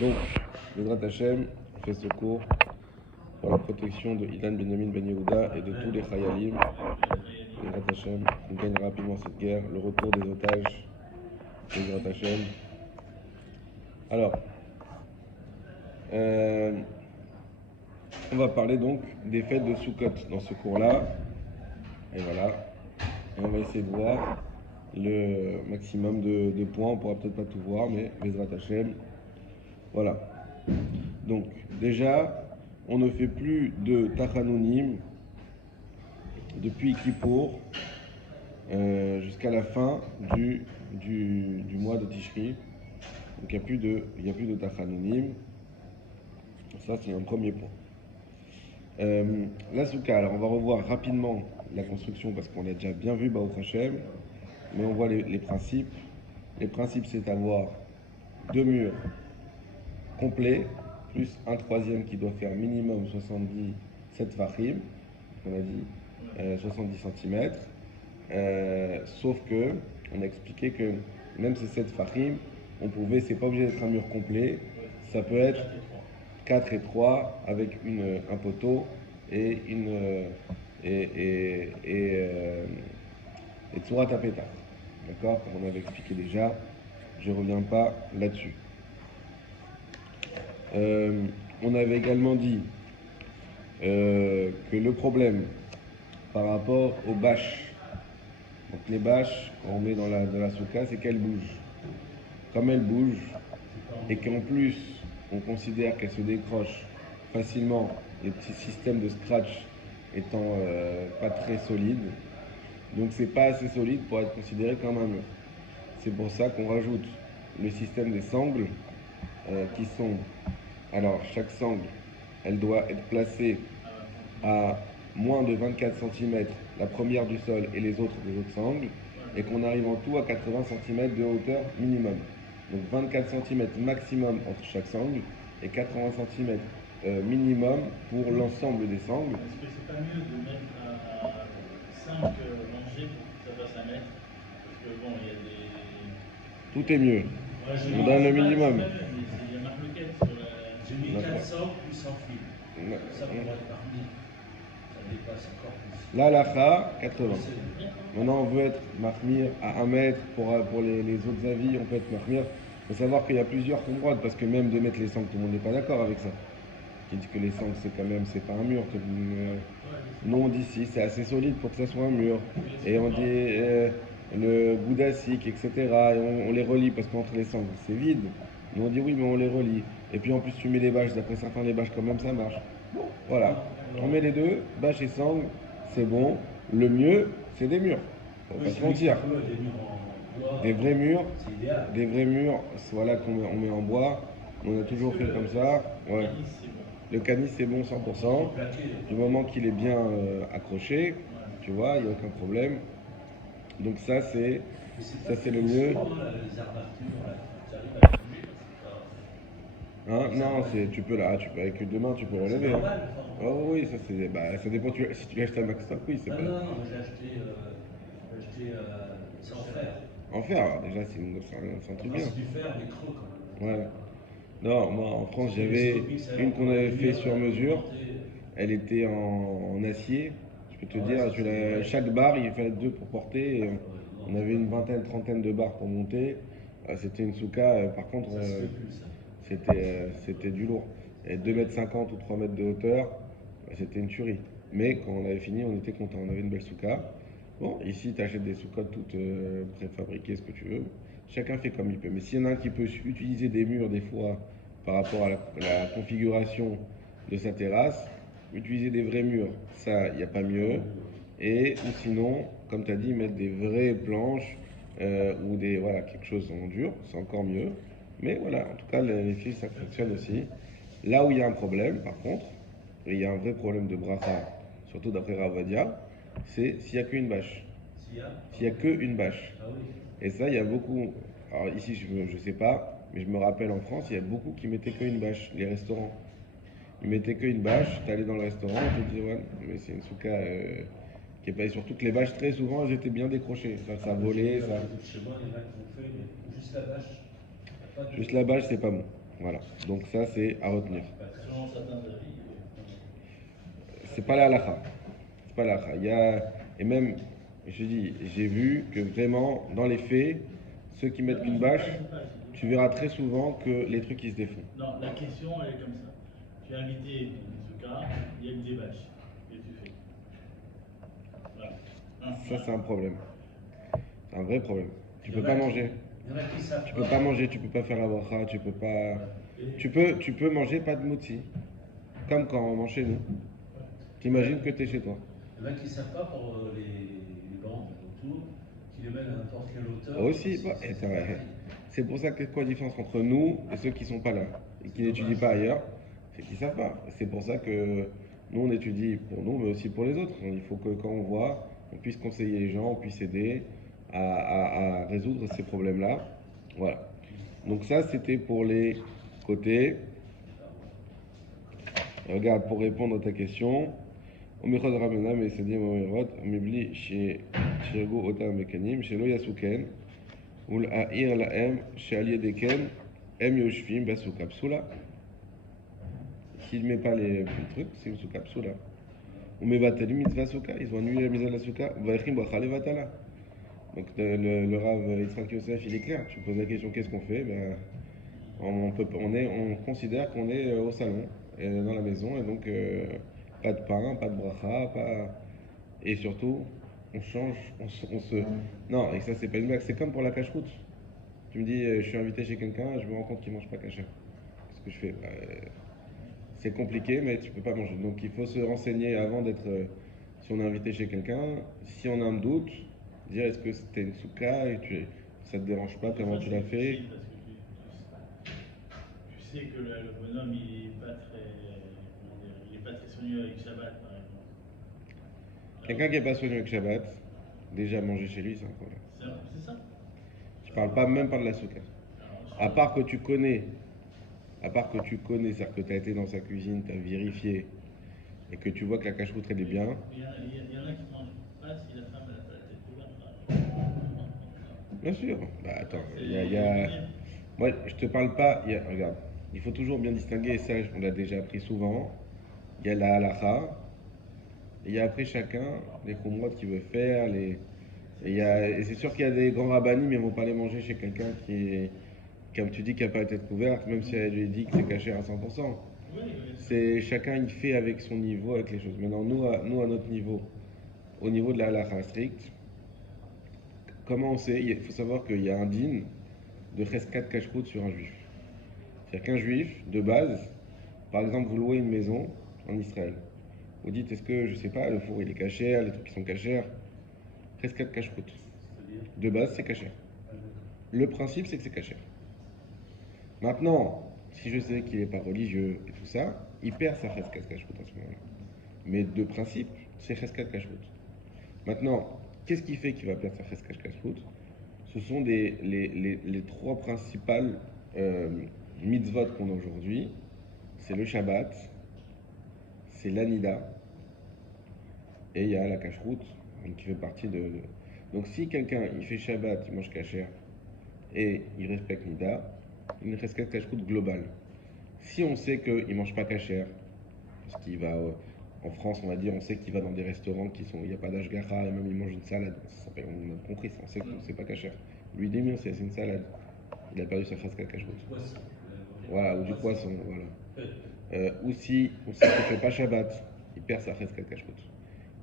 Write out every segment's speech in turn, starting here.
Donc, Bezrat Hashem fait ce cours pour la protection de Ilan Benjamin Ben Yehuda et de tous les Chayalim. Bezrat Hashem, on gagne rapidement cette guerre, le retour des otages. Bezrat Hashem. Alors, on va parler donc des fêtes de Sukkot dans ce cours-là. Et voilà. Et on va essayer de voir le maximum de points. On pourra peut-être pas tout voir, mais Bezrat Hashem. Voilà. Donc, déjà, on ne fait plus de Tachanounim depuis Kippour jusqu'à la fin du mois de Tishri. Donc, il n'y a plus de Tachanounim. Ça, c'est un premier point. La Souka, alors on va revoir rapidement la construction parce qu'on a déjà bien vu Baruch Hashem, mais on voit les principes. Les principes, c'est avoir deux murs complets, plus un troisième qui doit faire minimum 77 fachim, on a dit 70 cm. Sauf que, on a expliqué que même ces 7 fachim, c'est pas obligé d'être un mur complet, ça peut être 4 et 3 avec un poteau et Tsurat Apeta. D'accord? Comme on avait expliqué déjà, je ne reviens pas là-dessus. On avait également dit que le problème par rapport aux bâches, donc les bâches, quand on met dans la souka, c'est qu'elles bougent. Comme elles bougent, et qu'en plus, on considère qu'elles se décrochent facilement, les petits systèmes de scratch étant pas très solides, donc c'est pas assez solide pour être considéré comme un mur. C'est pour ça qu'on rajoute le système des sangles qui sont... Alors, chaque sangle, elle doit être placée à moins de 24 cm, la première du sol et les autres des autres sangles, et qu'on arrive en tout à 80 cm de hauteur minimum. Donc 24 cm maximum entre chaque sangle et 80 cm minimum pour l'ensemble des sangles. Est-ce que c'est pas mieux de mettre à 5 rangées pour que ça fasse 1 mètre? Parce que bon, il y a des... Tout est mieux. Ouais, On donne le minimum. Il y a marque lequel sur la... J'ai mis 400 plus sans fil. Ça pourrait être parmi. Ça dépasse encore plus. L'halakha, 80. Maintenant, on veut être mahmir à 1 mètre pour les autres avis, on peut être mahmir. Il faut savoir qu'il y a plusieurs comprendre parce que même de mettre les sangles, tout le monde n'est pas d'accord avec ça. Qui dit que les sangles, c'est pas un mur. Nous, on dit si, c'est assez solide pour que ça soit un mur. Et on dit le bouddhassique, etc. Et on les relie parce qu'entre les sangles, c'est vide. Nous, on dit oui, mais on les relie. Et puis en plus, tu mets les bâches. D'après certains, les bâches, quand même, ça marche. Bon, voilà. On met les deux, bâches et sangles, c'est bon. Le mieux, c'est des murs. Faut pas se mentir. Des vrais murs, voilà qu'on met en bois. On a toujours fait comme ça. Ouais. Le canis c'est bon 100%. Du moment qu'il est bien accroché, tu vois, il n'y a aucun problème. Donc ça c'est le mieux. Hein? Non, tu peux avec deux mains tu peux la lever. Hein. Oh oui, ça c'est, ça dépend. Si tu l'achètes à Max Stock, oui, c'est pas. Non, j'ai acheté sans fer. En fer, alors déjà c'est un truc bien. C'est du fer mais creux quand même. Ouais. Non, moi en France j'avais une qu'on avait fait sur mesure. Elle était en acier. Je peux te dire, chaque barre il fallait deux pour porter. Et on avait une vingtaine, trentaine de barres pour monter. C'était une souka, par contre, c'était du lourd. Et 2,50 m ou 3 mètres de hauteur, c'était une tuerie. Mais quand on avait fini, on était content. On avait une belle souka. Bon, ici tu achètes des soukas toutes préfabriquées, ce que tu veux. Chacun fait comme il peut. Mais s'il y en a un qui peut utiliser des murs des fois par rapport à la configuration de sa terrasse, utiliser des vrais murs, ça, il n'y a pas mieux. Ou sinon, comme tu as dit, mettre des vraies planches ou quelque chose en dur, c'est encore mieux. Mais voilà, en tout cas, les fils, ça fonctionne aussi. Là où il y a un problème, par contre, et il y a un vrai problème de bracha, surtout d'après Ravadia, c'est s'il n'y a qu'une bâche. S'il n'y a qu'une bâche. Et ça, il y a beaucoup. Alors ici, je ne sais pas, mais je me rappelle en France, il y a beaucoup qui mettaient qu'une bâche, les restaurants. Ils mettaient qu'une bâche, tu allais dans le restaurant, tu te dis, ouais, mais c'est une souka qui est pas. Et surtout que les bâches, très souvent, elles étaient bien décrochées. Ça volait, ça. Chez moi, il y en a qui ont fait juste la bâche. Juste la bâche, c'est pas bon. Voilà. Donc ça, c'est à retenir. Selon certains avis, C'est pas la halakha. C'est pas la halakha. Et même, je dis, j'ai vu que vraiment, dans les faits, ceux qui mettent qu'une bâche, tu verras très souvent que les trucs ils se défont. non, la question elle est comme ça. Tu es invité dans ce cas, il y a une débâche. Qu'est-ce que tu fais? Voilà. Ça, c'est un problème. C'est un vrai problème. Tu Il y peux en a pas qui- manger. Il y en a qui savent Tu peux pas manger, tu peux pas faire la bracha, tu peux pas. Tu peux manger pas de mouti. Comme quand on mange chez nous. T'imagines que t'es chez toi. Il y en a qui ne savent pas pour les bandes autour, qui les mettent à n'importe quelle hauteur. Aussi, bah, c'est pour ça que quoi la différence entre nous et ceux qui sont pas là et qui n'étudient pas ailleurs, c'est qu'ils savent pas. C'est pour ça que nous on étudie pour nous, mais aussi pour les autres. Il faut que quand on voit, on puisse conseiller les gens, on puisse aider à résoudre ces problèmes-là. Voilà. Donc ça, c'était pour les côtés. Regarde, pour répondre à ta question, Omichod Rabena, mais c'est dit Mibli, chez Shirgo Otam Mekanim, chez Lo Yasuken, ou l'Air la M, chez Ali Deken, M Yoshvim, Basou Kapsula. S'il ne met pas les trucs, c'est sous Kapsula. Ou Mevateli Mitzvah Souka, ils ont annulé la mise à la Souka, Vachim Bachale Vatala. Donc le Rav Yitzhak Yosef, il est clair. Tu poses la question, qu'est-ce qu'on fait? Ben, on considère qu'on est au salon, dans la maison, et donc pas de pain, pas de bracha, et surtout, on change, on se... Non, et ça c'est pas une blague, c'est comme pour la cache-route. Tu me dis, je suis invité chez quelqu'un, je me rends compte qu'il mange pas caché. Qu'est-ce que je fais? C'est compliqué, mais tu peux pas manger. Donc il faut se renseigner avant d'être... si on est invité chez quelqu'un, si on a un doute, dire est-ce que c'était une souka, et ça te dérange pas, comment tu l'as fait? Tu sais que le bonhomme il est pas très, comment dire, il est pas très soigneux avec Shabbat par exemple. Quelqu'un qui est pas soigné avec Shabbat, déjà manger chez lui, c'est un problème. C'est ça. Je parle pas même pas de la souka. À part que tu connais, c'est-à-dire que tu as été dans sa cuisine, tu as vérifié, et que tu vois que la cache-route elle est bien. Il y en a qui mangent pas si la femme elle a pas la tête couverte. Bien sûr. Bah attends, moi je te parle pas, regarde, il faut toujours bien distinguer, et ça on l'a déjà appris souvent, il y a la halakha, et il y a après chacun les khumrot qu'il veut faire, et c'est sûr qu'il y a des grands rabbinis, mais ils vont pas les manger chez quelqu'un qui est, comme tu dis, qui n'a pas la tête couverte, même si elle lui dit que c'est caché à 100%. C'est chacun il fait avec son niveau, avec les choses. Maintenant, nous à notre niveau, au niveau de la halakha stricte, comment on sait? Il faut savoir qu'il y a un din de cheskat kashrut sur un juif. C'est-à-dire qu'un juif, de base, par exemple, vous louez une maison en Israël. Vous dites, est-ce que, je sais pas, le four il est cachère, les trucs qui sont cachers, cheskat kashrut. De base, c'est cachère. Le principe, c'est que c'est cachère. Maintenant, si je sais qu'il n'est pas religieux et tout ça, il perd sa cheskat kashrut à ce moment-là. Mais de principe, c'est cheskat kashrut. Maintenant, qu'est-ce qui fait qu'il va perdre sa cheskat kashrut? Ce sont les trois principales mitzvot qu'on a aujourd'hui. C'est le Shabbat, c'est l'Anida, et il y a la kashrut, qui fait partie de... Donc si quelqu'un, il fait Shabbat, il mange kasher, et il respecte Nida, il respecte kashrut globale. Si on sait qu'il ne mange pas kasher, parce qu'il va... en France, on va dire, on sait qu'il va dans des restaurants qui sont, il n'y a pas d'ashgacha, et même il mange une salade. Ça s'appelle, on a compris, on sait que c'est pas kasher. Lui, des c'est une salade. Il a perdu sa cheskat kashrut. Voilà, ou du poisson, voilà. Ou si on sait qu'il ne fait pas Shabbat, il perd sa cheskat kashrut.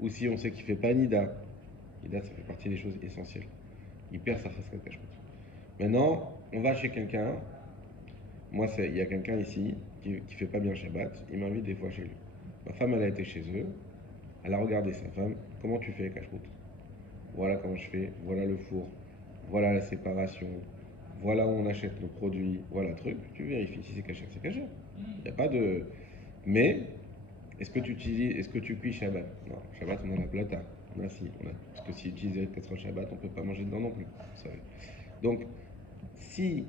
Ou si on sait qu'il ne fait pas Nida, Nida ça fait partie des choses essentielles, il perd sa cheskat kashrut. Maintenant, on va chez quelqu'un, moi il y a quelqu'un ici qui ne fait pas bien Shabbat, il m'invite des fois chez lui. Ma femme elle a été chez eux, elle a regardé sa femme, comment tu fais kashrut? Voilà comment je fais, voilà le four, voilà la séparation, voilà où on achète nos produits, voilà le truc, tu vérifies si c'est cachère, c'est cachère. Il n'y a pas de... Mais, est-ce que tu cuis Shabbat? Non, Shabbat on a la plata, parce que si tu utilises les casseroles Shabbat, on ne peut pas manger dedans non plus, vous savez. Donc, si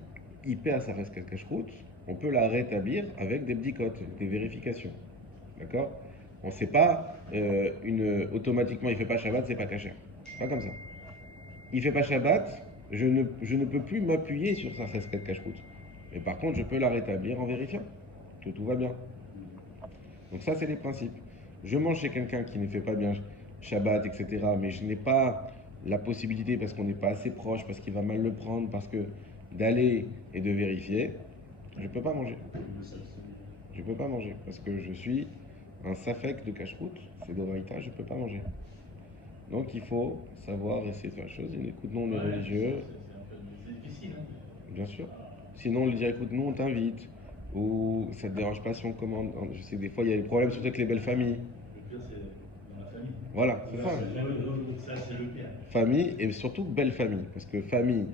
il perd sa cheskat kashrut, on peut la rétablir avec des bdikot, des vérifications. D'accord? On ne sait pas, automatiquement il ne fait pas Shabbat, c'est pas cachère. Pas comme ça. Il ne fait pas Shabbat, je ne peux plus m'appuyer sur sa cheskat kashrut. Mais par contre, je peux la rétablir en vérifiant que tout va bien. Donc ça, c'est les principes. Je mange chez quelqu'un qui ne fait pas bien Shabbat, etc. Mais je n'ai pas la possibilité, parce qu'on n'est pas assez proche, parce qu'il va mal le prendre, parce que d'aller et de vérifier, je ne peux pas manger. Je ne peux pas manger, parce que je suis un safek de cache-route, c'est d'Oraïta, je ne peux pas manger. Donc il faut savoir essayer de faire la chose. Et écoute, non, on est religieux. C'est difficile. Hein. Bien sûr. Sinon, on lui dit, écoute, nous, on t'invite. Ou ça te dérange pas si on commande. Je sais que des fois, il y a des problèmes, surtout avec les belles familles. Le pire, c'est dans la famille. Voilà, c'est ça. Ça, c'est le pire. Famille, et surtout belle famille. Parce que famille,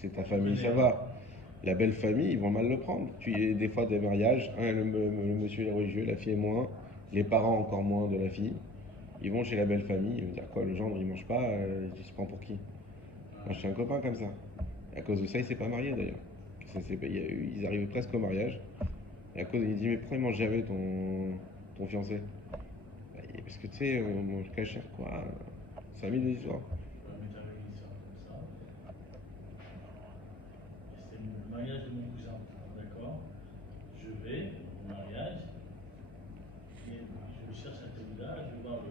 c'est ta famille, ça va. La belle famille, ils vont mal le prendre. Des fois, des mariages, le monsieur est religieux, la fille est moins, les parents encore moins de la fille. Ils vont chez la belle famille, ils vont dire quoi, le gendre, il mange pas, il se prend pour qui? Moi, j'ai un copain comme ça. Et à cause de ça, il s'est pas marié d'ailleurs. Ils arrivaient presque au mariage. Et à cause, il dit, mais pourquoi il mange jamais ton fiancé? Parce que tu sais, on mange cachère, quoi. Ça a mis des histoires. Mais j'avais une histoire comme ça. Et c'était le mariage de mon cousin, d'accord? Je vais au mariage, et je cherche un Théouda, je vais voir le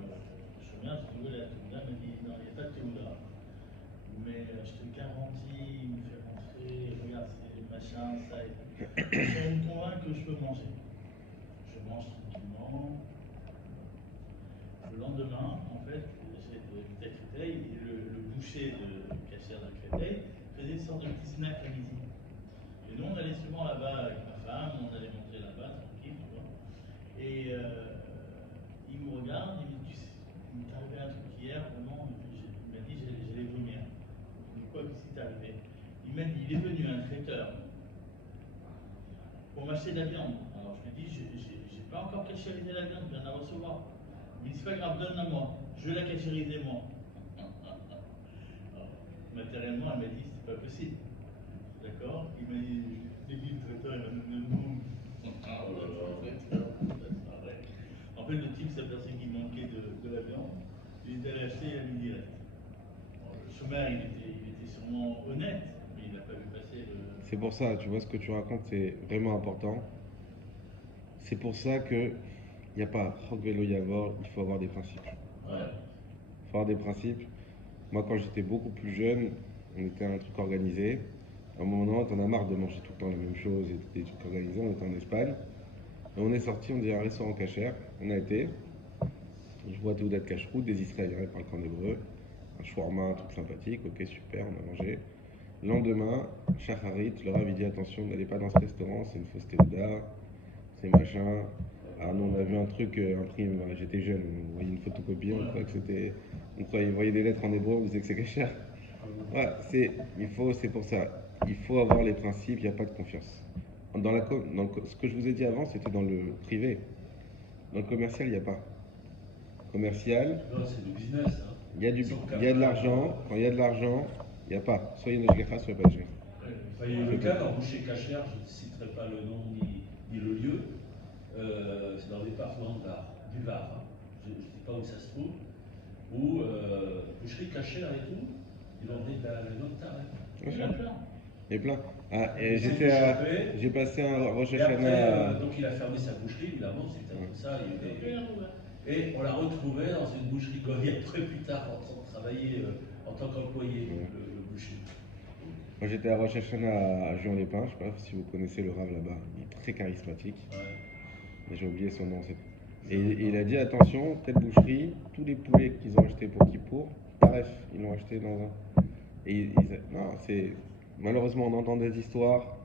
chômeur, je dis, la Théouda, il me dit, non, il n'y a pas de Théouda. Mais je te garantis, il me fait rentrer, regarde, c'est machin, ça et tout. Je me convainc que je peux manger. Je mange tranquillement. Le lendemain, en fait, j'étais à Créteil et le boucher de cachère de Créteil faisait une sorte de petit snack à midi. Et nous, on allait souvent là-bas avec ma femme, on allait manger là-bas, tranquille, tu vois. Et il me regarde, il me dit, tu sais, il m'est arrivé un truc hier, vraiment, il m'a dit, j'allais vomir. Je dis, quoi, qu'est-ce qui t'est arrivé? Il m'a dit, il est venu un traiteur pour m'acheter de la viande. Alors je lui dis, j'ai pas encore cachérisé la viande, je viens de la recevoir. Il me dit, c'est pas grave, donne-la moi, je vais la cachériser moi. Alors, matériellement, elle m'a dit, c'est pas possible. D'accord? Il m'a dit, le traiteur, il m'a donné le nom. Oh là là, traiteur, ça s'arrête. En fait, le type s'aperçut qu'il manquait de la viande, il est allé acheter, il a mis direct. Alors, le chômeur, il était sûrement honnête, mais il n'a pas vu passer le. C'est pour ça, tu vois, ce que tu racontes, c'est vraiment important. C'est pour ça que il n'y a pas Chok Velo Yavor, il faut avoir des principes. Ouais. Il faut avoir des principes. Moi, quand j'étais beaucoup plus jeune, on était un truc organisé. À un moment donné, on en a marre de manger tout le temps la même chose et des trucs organisés. On était en Espagne. Et on est sorti, on dit un restaurant cachère. On a été. Je vois tout d'être cache-route, des Israéliens, ils parlent qu'en hébreu. Un shawarma, un truc sympathique. Ok, super, on a mangé. Le lendemain, Shacharit, le Rav, il dit attention, n'allez pas dans ce restaurant, c'est une fausse théouda, c'est machin. Ah non, on a vu un truc imprimé, j'étais jeune, on voyait une photocopie, on croyait que c'était. On voyait des lettres en hébreu, on disait que c'est cachère. Ouais, c'est pour ça. Il faut avoir les principes, il n'y a pas de confiance. Ce que je vous ai dit avant, c'était dans le privé. Dans le commercial, il n'y a pas. Commercial, Non, c'est du business. Hein. il y a de l'argent. Quand il y a de l'argent, il n'y a pas. Soit il y a une ashgacha, soit pas de ashgacha. Enfin, il y a eu le cas dans Boucher Cachère, je ne citerai pas le nom ni le lieu, c'est dans le département du Var, hein. Je ne dis pas où ça se trouve, où Boucherie Cachère et tout, ils vendaient de la viande tarée. Bien Il y sûr. en a plein. Il y a plein. Ah, et Il s'est fait choper. j'ai passé un Rosh Et après, Hashanah. donc il a fermé sa boucherie, évidemment, c'était comme ça. Il y en a plein. Et on l'a retrouvé dans une boucherie govienne très plus tard en train de travailler en tant qu'employé, le boucher. Moi j'étais à Rosh Hashanah à Juan-les-Pins, je ne sais pas si vous connaissez le Rav là-bas, il est très charismatique. Ouais. Mais j'ai oublié son nom. Et il a dit attention, telle boucherie, tous les poulets qu'ils ont achetés pour Kippour, taref, ils l'ont acheté dans un. Non, c'est. Malheureusement, on entend des histoires.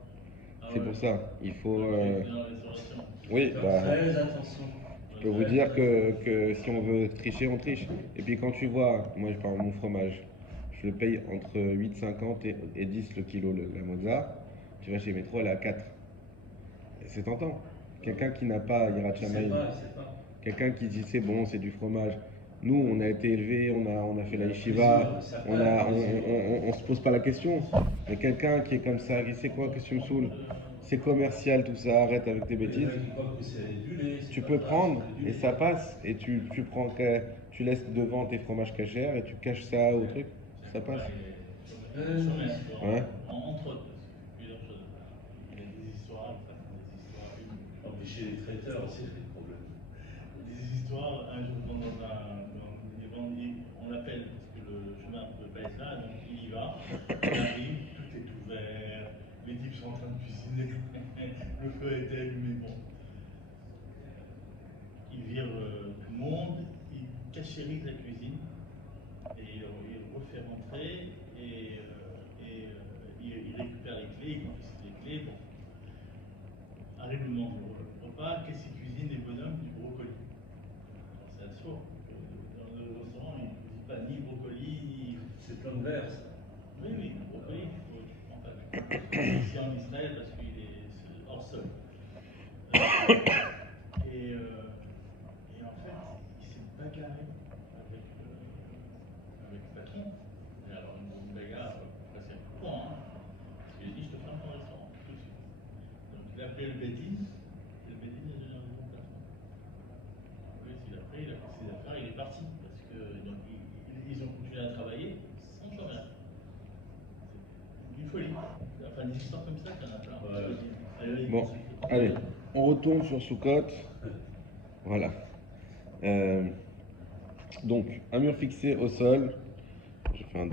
Ah C'est ouais. pour ça. Il faut. Dans la restauration. Oui, Faire bah, très attention. je peux vous dire que si on veut tricher, on triche. Et puis quand tu vois, moi je parle de mon fromage, je le paye entre 8,50 et 10 le kilo, la mozza. Tu vas chez Métro, elle est à 4. Et c'est tentant. Quelqu'un qui n'a pas Yirat Je sais Shamayim, pas, je sais pas. quelqu'un qui dit c'est bon, c'est du fromage. Nous, on a été élevés, on a fait la yeshiva, on se pose pas la question. Mais quelqu'un qui est comme ça, qui sait quoi, qu'est-ce que tu me saoules? C'est commercial, tout ça, arrête avec tes bêtises. Tu peux prendre et ça passe. Et tu prends, tu laisses devant tes fromages cachers et tu caches ça au truc, ça passe. Le chômeur, Ouais. entre autres, plusieurs choses. chez les traiteurs aussi, c'est le problème. Des histoires, un jour, on l'appelle, parce que le chemin ne peut pas être là, donc il y va, il arrive, tout est ouvert, les types sont en train de cuisiner, le feu est allumé, bon. Il vire tout le monde, il cachérise la cuisine, et il refait rentrer, et il récupère les clés, il confisque les clés, bon. Arrive le moment du repas, qu'est-ce qu'il cuisine les bonhommes? Du brocoli. Alors c'est absurde. Dans le restaurant, ils ne cuisinent pas ni brocoli, ni. C'est plein de verre, ça. Oui, oui, brocoli. Enfin, ici en Israël, parce qu'il est hors sol. Et en fait, il s'est bagarré avec le patron. Et alors, une bagarre presque à coup de poing, hein. Parce qu'il a dit, je te ferme ton restaurant, tout de suite. Donc il a appelé le Bédine, et le Bédine a donné un bon patron. Oui, il a pris, il a pris ses affaires, il est parti. Parce que donc, ils ont continué à travailler sans chômage. C'est une folie. Enfin, des histoires comme ça, il y en a plein. Ouais. Bon, allez, on retourne sur Soukot. Voilà. Donc, un mur fixé au sol. Je fais un